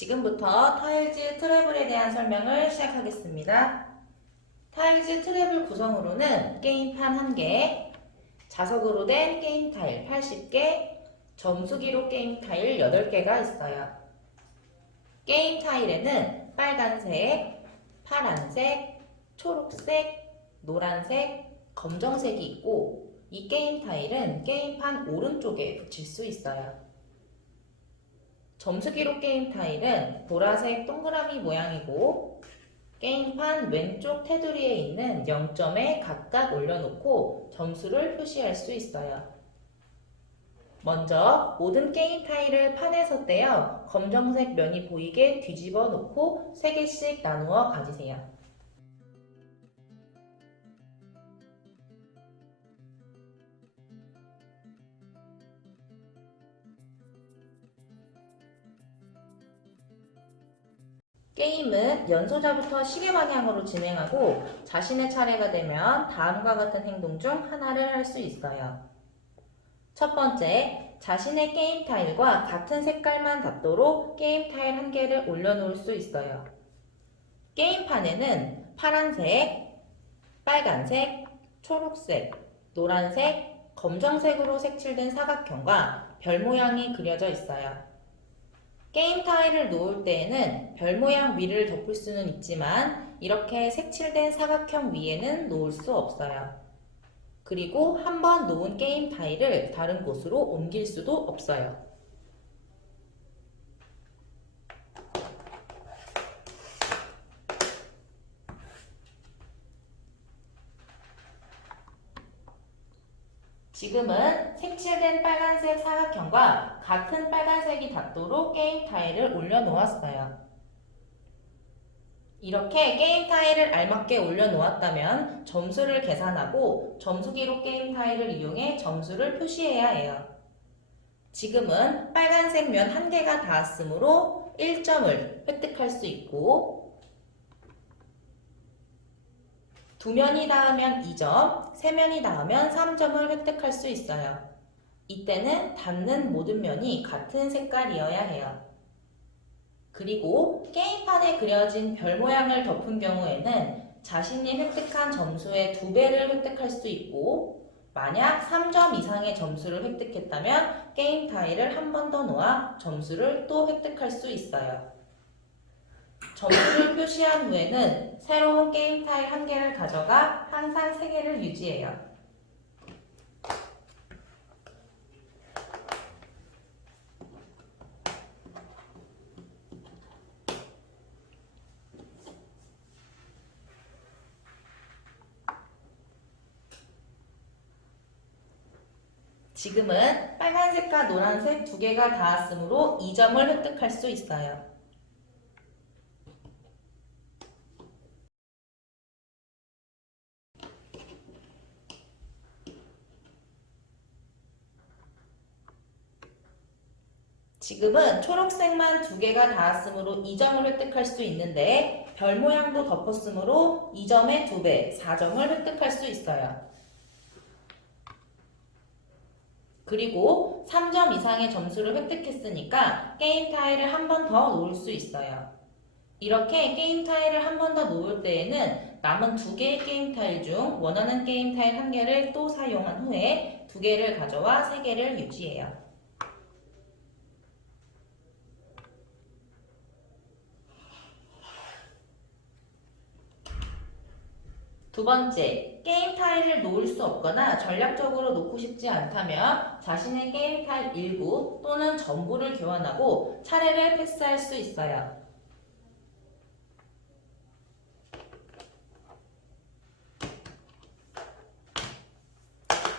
지금부터 타일즈 트래블에 대한 설명을 시작하겠습니다. 타일즈 트래블 구성으로는 게임판 1개, 자석으로 된 게임 타일 80개, 점수기로 게임 타일 8개가 있어요. 게임 타일에는 빨간색, 파란색, 초록색, 노란색, 검정색이 있고 이 게임 타일은 게임판 오른쪽에 붙일 수 있어요. 점수 기록 게임 타일은 보라색 동그라미 모양이고 게임판 왼쪽 테두리에 있는 0점에 각각 올려놓고 점수를 표시할 수 있어요. 먼저 모든 게임 타일을 판에서 떼어 검정색 면이 보이게 뒤집어 놓고 3개씩 나누어 가지세요. 게임은 연소자부터 시계 방향으로 진행하고 자신의 차례가 되면 다음과 같은 행동 중 하나를 할 수 있어요. 첫 번째, 자신의 게임 타일과 같은 색깔만 닿도록 게임 타일 한 개를 올려놓을 수 있어요. 게임판에는 파란색, 빨간색, 초록색, 노란색, 검정색으로 색칠된 사각형과 별 모양이 그려져 있어요. 게임 타일을 놓을 때에는 별 모양 위를 덮을 수는 있지만 이렇게 색칠된 사각형 위에는 놓을 수 없어요. 그리고 한번 놓은 게임 타일을 다른 곳으로 옮길 수도 없어요. 지금은 색칠된 빨간색 사각형과 같은 빨간색이 닿도록 게임 타일을 올려놓았어요. 이렇게 게임 타일을 알맞게 올려놓았다면 점수를 계산하고 점수기록 게임 타일을 이용해 점수를 표시해야 해요. 지금은 빨간색 면 한 개가 닿았으므로 1점을 획득할 수 있고 두 면이 닿으면 2점, 세 면이 닿으면 3점을 획득할 수 있어요. 이때는 닿는 모든 면이 같은 색깔이어야 해요. 그리고 게임판에 그려진 별 모양을 덮은 경우에는 자신이 획득한 점수의 두 배를 획득할 수 있고 만약 3점 이상의 점수를 획득했다면 게임 타일을 한 번 더 놓아 점수를 또 획득할 수 있어요. 점수를 표시한 후에는 새로운 게임 타일 한 개를 가져가 항상 세 개를 유지해요. 지금은 빨간색과 노란색 두 개가 닿았으므로 2점을 획득할 수 있어요. 지금은 초록색만 두 개가 닿았으므로 2점을 획득할 수 있는데 별 모양도 덮었으므로 2점의 2배, 4점을 획득할 수 있어요. 그리고 3점 이상의 점수를 획득했으니까 게임 타일을 한 번 더 놓을 수 있어요. 이렇게 게임 타일을 한 번 더 놓을 때에는 남은 두 개의 게임 타일 중 원하는 게임 타일 한 개를 또 사용한 후에 두 개를 가져와 세 개를 유지해요. 두 번째, 게임 타일을 놓을 수 없거나 전략적으로 놓고 싶지 않다면 자신의 게임 타일 일부 또는 전부를 교환하고 차례를 패스할 수 있어요.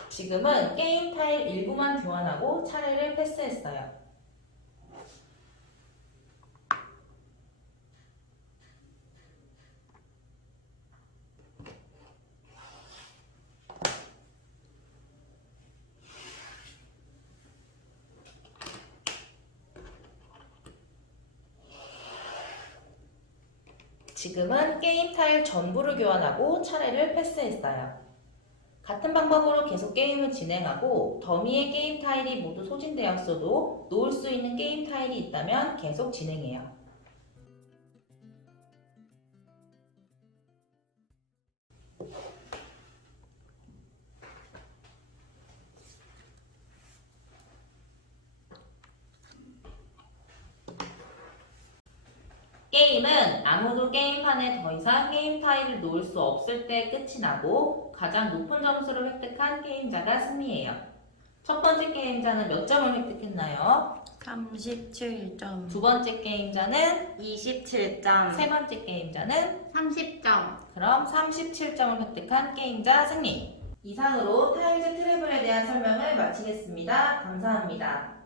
지금은 게임 타일 일부만 교환하고 차례를 패스했어요. 지금은 게임 타일 전부를 교환하고 차례를 패스했어요. 같은 방법으로 계속 게임을 진행하고 더미의 게임 타일이 모두 소진되었어도 놓을 수 있는 게임 타일이 있다면 계속 진행해요. 게임은 아무도 게임판에 더 이상 게임 타일을 놓을 수 없을 때 끝이 나고 가장 높은 점수를 획득한 게임자가 승리해요. 첫 번째 게임자는 몇 점을 획득했나요? 37점. 두 번째 게임자는 27점. 세 번째 게임자는 30점. 그럼 37점을 획득한 게임자 승리. 이상으로 타일즈 트래블에 대한 설명을 마치겠습니다. 감사합니다.